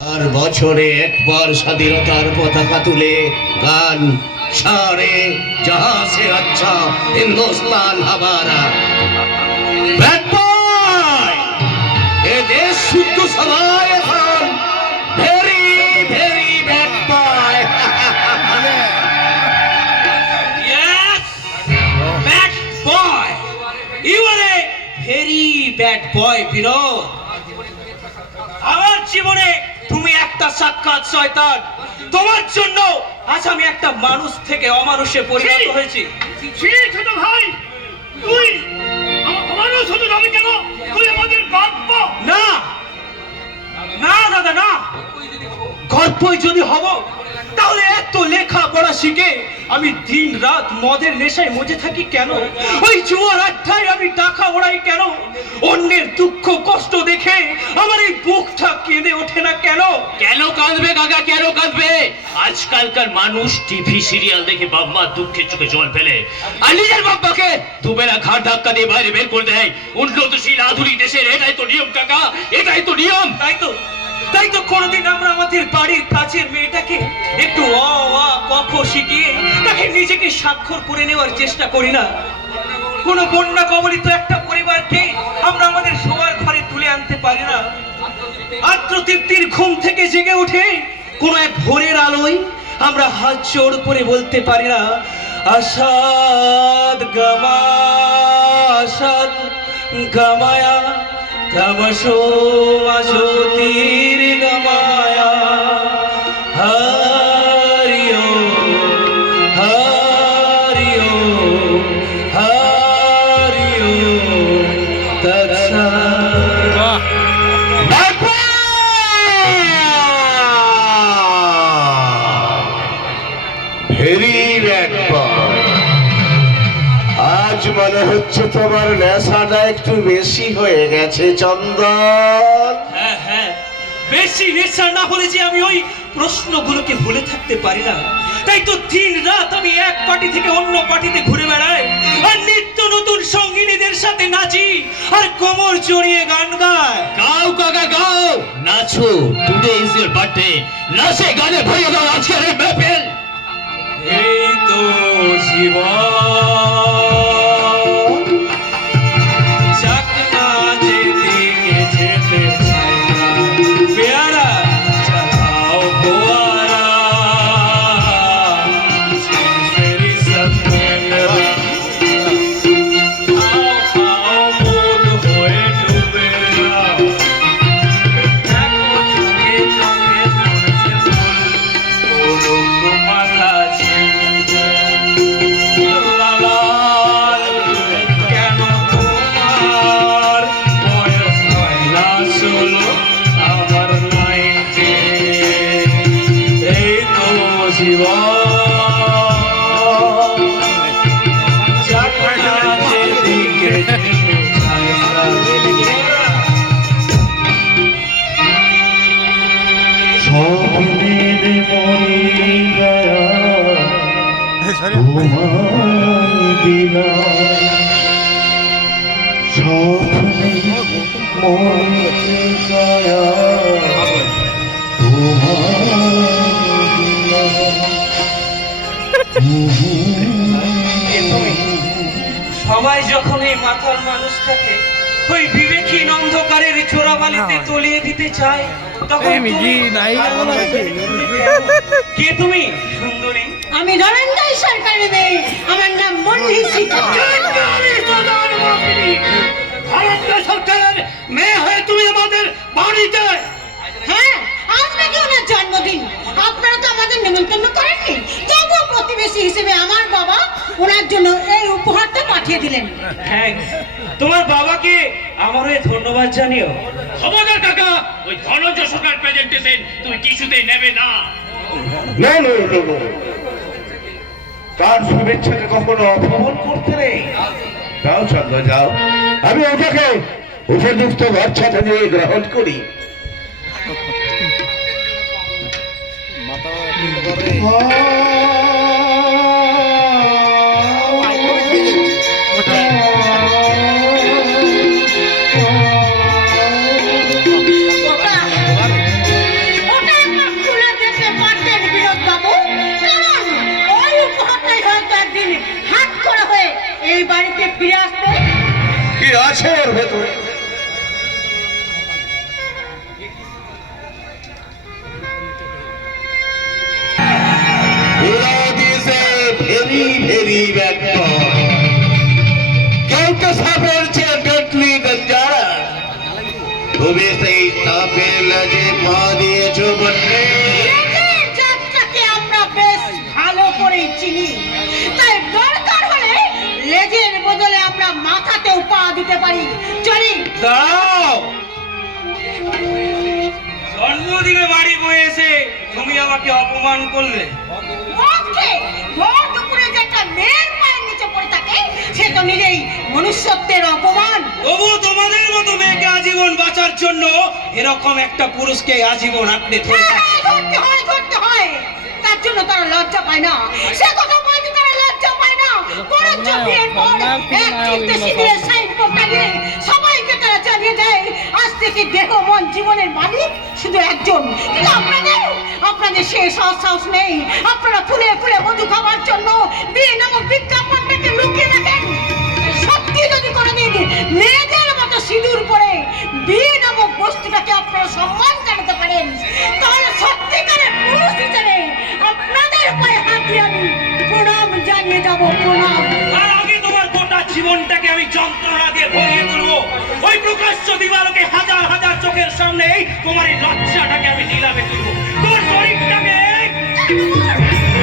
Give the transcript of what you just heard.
আর বছরে একবার স্বাধীনতার পতাকা তুলে গান সারে जहां से अच्छा हिंदुस्तान हमारा Bad boy! এ দেশ শুদ্ধ সবাই এখন very very bad boy Yes! Bad boy! You are a very bad boy, Binod আমার জীবনে তুমি একটা সাক্ষাৎ শয়তান। তোমার জন্য আজ আমি একটা মানুষ থেকে অমানুষে পরিণত হয়েছি। ছোট ভাই। তুই অমানুষ হতে শুধু কেন? তুই আমাদের বাপ্য না। না দাদা না। গল্পই যদি হব তাহলে এত লেখা পড়া শিখে আমি দিন রাত মদের নেশায় মজে থাকি কেন? ওই জুয়ার আড্ডায় আমি টাকা ওড়াই কেন? অন্যের দুঃখ কষ্ট দেখে আমার এই বুকটা কেঁদে ওঠে না কেন? কেন কাঁদবে কাকা? কেন কাঁদবে? আজকালকার মানুষ টিভি সিরিয়াল দেখে বাবা দুঃখে চোখে জল ফেলে। আর নিজের বাবাকে দুবেলা ঘাট ধাক্কা দিয়ে বাইরে বের করে দেয়। উন্নতশীল আধুনিক দেশের এটাই তো নিয়ম কাকা। এটাই তো নিয়ম। তাই তো তাই তো কোনোদিন আমরা আমাদের বাড়ির কাছের তাকে স্বাক্ষর করে নেওয়ার চেষ্টা করি না। কোনো বন্যা কবলিত একটা পরিবারকে আমরা আমাদের সবার ঘরে তুলে আনতে পারি না। আত্মতৃপ্তির ঘুম থেকে জেগে উঠে কোন এক ভোরের আলোয় আমরা হাত জোড় করে বলতে পারি না, আসাদ গামা, আসাদ গামায়া তমসো জ্যোতির গমায়া। মনে হচ্ছে তোমার নেশাটা একটু বেশি হয়ে গেছে চন্দন। হ্যাঁ হ্যাঁ। বেশি নেশা না হলে যে আমি ওই প্রশ্নগুলোকে ভুলে থাকতে পারি না। তাই তো দিন রাত আমি এক পার্টি থেকে অন্য পার্টিতে ঘুরে বেড়াই। আর নিত্য নতুন সঙ্গিনীদের সাথে নাচি আর কোমর জড়িয়ে গান গায় গাও কাকা গাও। নাচো। টুডে ইজ ইওর বার্থডে নাচে গানে ভরিয়ে দাও। আজকের এই মনে সবাই যখন এই মাথার মানুষটাকে ওই বিবেকহীন অন্ধকারের চোরাবালিতে তলিয়ে দিতে চায় তখন তুমি কে। তুমি? সুন্দরী। আমি রণন্দাই সরকারের মেয়ে। আমার নাম মন্ডি ভারতীয় সরকারের মেয়ে হয়ে তুমি আমাদের বাড়িতে হ্যাঁ আজ নাকি ওনার জন্মদিন। আপনারা তো আমাদের নেমন্তন্ন করেননি। তবুও প্রতিবেশী হিসেবে আমার বাবা ওনার জন্য এই উপহারটা পাঠিয়ে দিলেন। থ্যাঙ্কস তোমার বাবাকে আমার হয়ে ধন্যবাদ জানিও। খবরদার কাকা ওই ধনঞ্জয় সরকার প্রেজেন্টেশন তুমি কিছুতেই নেবে না না না না, না। তার শুভেচ্ছাকে কখনো অপমান করতে নেই। যাও চন্দ্র যাও। আমি ওটাকে উপযুক্ত বাচ্চাটা নিয়ে গ্রহণ করি। এই বাড়িতে ফিরে আসতে কি আছে ওর ভেতরে? লাজে পা দিয়েছ বটে লেজের জাতটাকে আমরা বেশ ভালো করে চিনি। তাই দরকার হলে লেজের বদলে আমরা মাথাতেও পা দিতে পারি। চলি। দাঁড়াও। জন্মদিনে বাড়ি বয়ে এসে তুমি আমাকে অপমান করলে। ভর দুপুরে যে একটা মেয়ের পড়ে থাকে সে তো নিজেই মনুষ্যত্বের অপমান। তবু তোমাদের মতো মেয়েকে আজীবন বাঁচার জন্য এরকম একটা পুরুষকে আজীবন আঁকড়ে ধরে হ্যাঁ, ধরতে হয় ধরতে হয়। তার জন্য তারা লজ্জা পায় না। সে কথা বলতে তারা লজ্জা পায় না। বরঞ্চ বিয়ের পর এক সাইনবোর্ড টানিয়ে সবাইকে তারা জানিয়ে দেয় আজ থেকে দেহ মন জীবনের মালিক শুধু একজন। কিন্তু আপনাদের আপনাদের সে সাহস নেই। আপনারা ফুলে ফুলে মধু খাওয়ার জন্য বিয়ে নামক বিজ্ঞাপনটাকে লুকিয়ে রাখেন। সত্যি যদি কোনোদিন মেয়েদের মতো সিঁদুর পরে বিয়ে নামক বস্তুটাকে আপনারা সম্মান জানাতে পারেন, তাহলে সত্যিকারের পুরুষ হিসেবে আপনাদের পায়ে হাত দিয়ে আমি প্রণাম জানিয়ে যাব, প্রণাম। তার আগে তোমার গোটা জীবনটাকে আমি যন্ত্রণা দিয়ে ভরিয়ে তুলবো। ওই প্রকাশ্য দিবালোকে হাজার হাজার চোখের সামনে তোমার এই লজ্জাটাকে আমি নিলামে তুলবো। তোমার শরীরটাকে